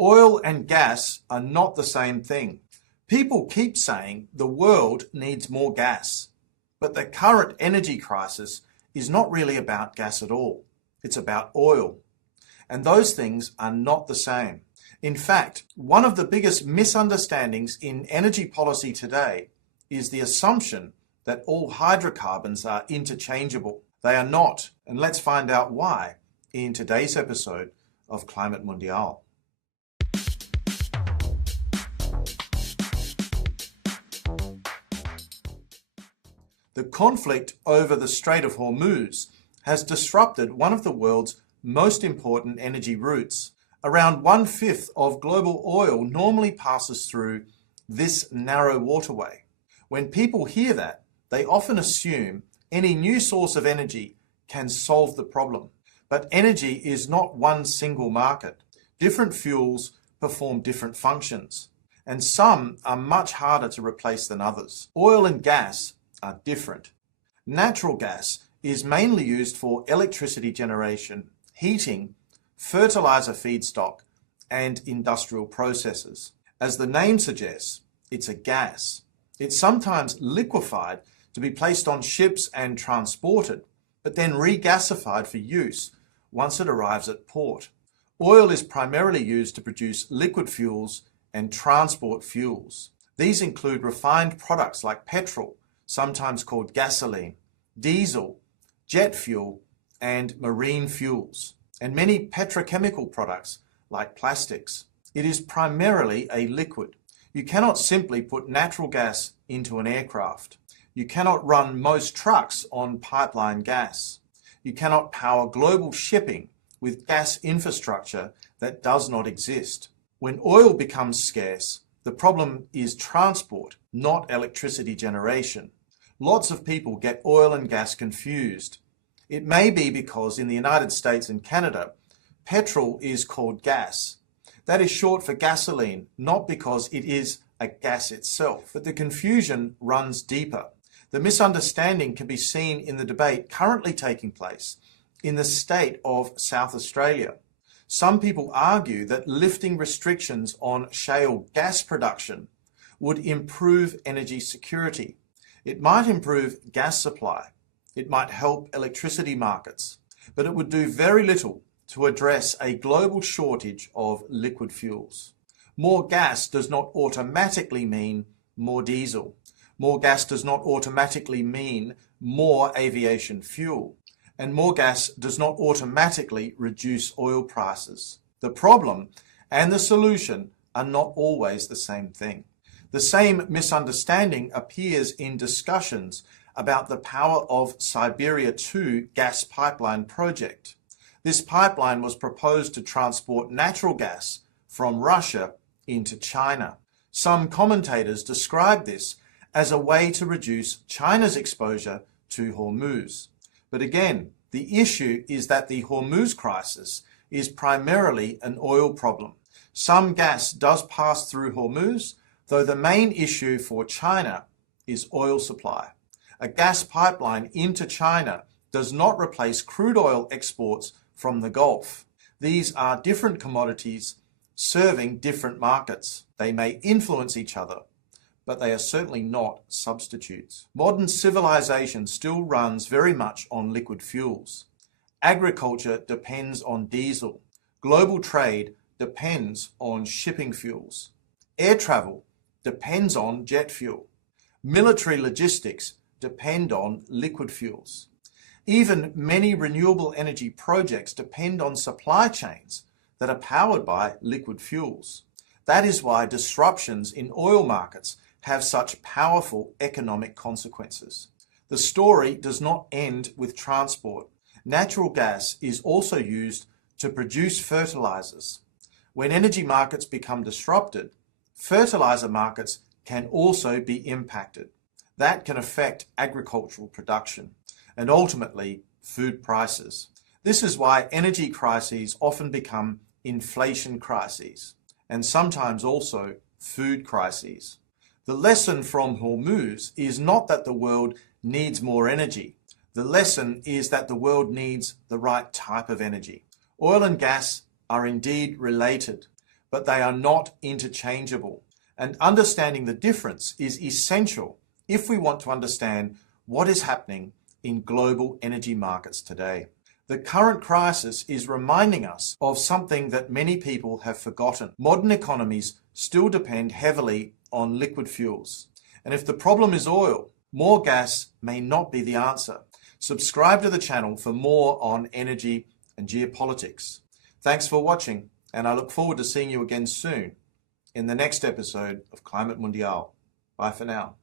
Oil and gas are not the same thing. People keep saying the world needs more gas, but the current energy crisis is not really about gas at all. It's about oil. And those things are not the same. In fact, one of the biggest misunderstandings in energy policy today is the assumption that all hydrocarbons are interchangeable. They are not, and let's find out why in today's episode of Climate Mundial. The conflict over the Strait of Hormuz has disrupted one of the world's most important energy routes. Around 1/5 of global oil normally passes through this narrow waterway. When people hear that, they often assume any new source of energy can solve the problem. But energy is not one single market. Different fuels perform different functions, and some are much harder to replace than others. Oil and gas are different. Natural gas is mainly used for electricity generation, heating, fertilizer feedstock, and industrial processes. As the name suggests, it's a gas. It's sometimes liquefied to be placed on ships and transported, but then regasified for use once it arrives at port. Oil is primarily used to produce liquid fuels and transport fuels. These include refined products like petrol, sometimes called gasoline, diesel, jet fuel, and marine fuels, and many petrochemical products like plastics. It is primarily a liquid. You cannot simply put natural gas into an aircraft. You cannot run most trucks on pipeline gas. You cannot power global shipping with gas infrastructure that does not exist. When oil becomes scarce, the problem is transport, not electricity generation. Lots of people get oil and gas confused. It may be because in the United States and Canada, petrol is called gas. That is short for gasoline, not because it is a gas itself. But the confusion runs deeper. The misunderstanding can be seen in the debate currently taking place in the state of South Australia. Some people argue that lifting restrictions on shale gas production would improve energy security. It might improve gas supply. It might help electricity markets, but it would do very little to address a global shortage of liquid fuels. More gas does not automatically mean more diesel. More gas does not automatically mean more aviation fuel. And more gas does not automatically reduce oil prices. The problem and the solution are not always the same thing. The same misunderstanding appears in discussions about the power of Siberia 2 gas pipeline project. This pipeline was proposed to transport natural gas from Russia into China. Some commentators describe this as a way to reduce China's exposure to Hormuz. But again, the issue is that the Hormuz crisis is primarily an oil problem. Some gas does pass through Hormuz, though the main issue for China is oil supply. A gas pipeline into China does not replace crude oil exports from the Gulf. These are different commodities serving different markets. They may influence each other, but they are certainly not substitutes. Modern civilization still runs very much on liquid fuels. Agriculture depends on diesel. Global trade depends on shipping fuels. Air travel depends on jet fuel. Military logistics depend on liquid fuels. Even many renewable energy projects depend on supply chains that are powered by liquid fuels. That is why disruptions in oil markets have such powerful economic consequences. The story does not end with transport. Natural gas is also used to produce fertilizers. When energy markets become disrupted, fertilizer markets can also be impacted. That can affect agricultural production and ultimately food prices. This is why energy crises often become inflation crises and sometimes also food crises. The lesson from Hormuz is not that the world needs more energy. The lesson is that the world needs the right type of energy. Oil and gas are indeed related, but they are not interchangeable. And understanding the difference is essential if we want to understand what is happening in global energy markets today. The current crisis is reminding us of something that many people have forgotten. Modern economies still depend heavily on liquid fuels. And if the problem is oil, more gas may not be the answer. Subscribe to the channel for more on energy and geopolitics. Thanks for watching, and I look forward to seeing you again soon in the next episode of Climate Mundial. Bye for now.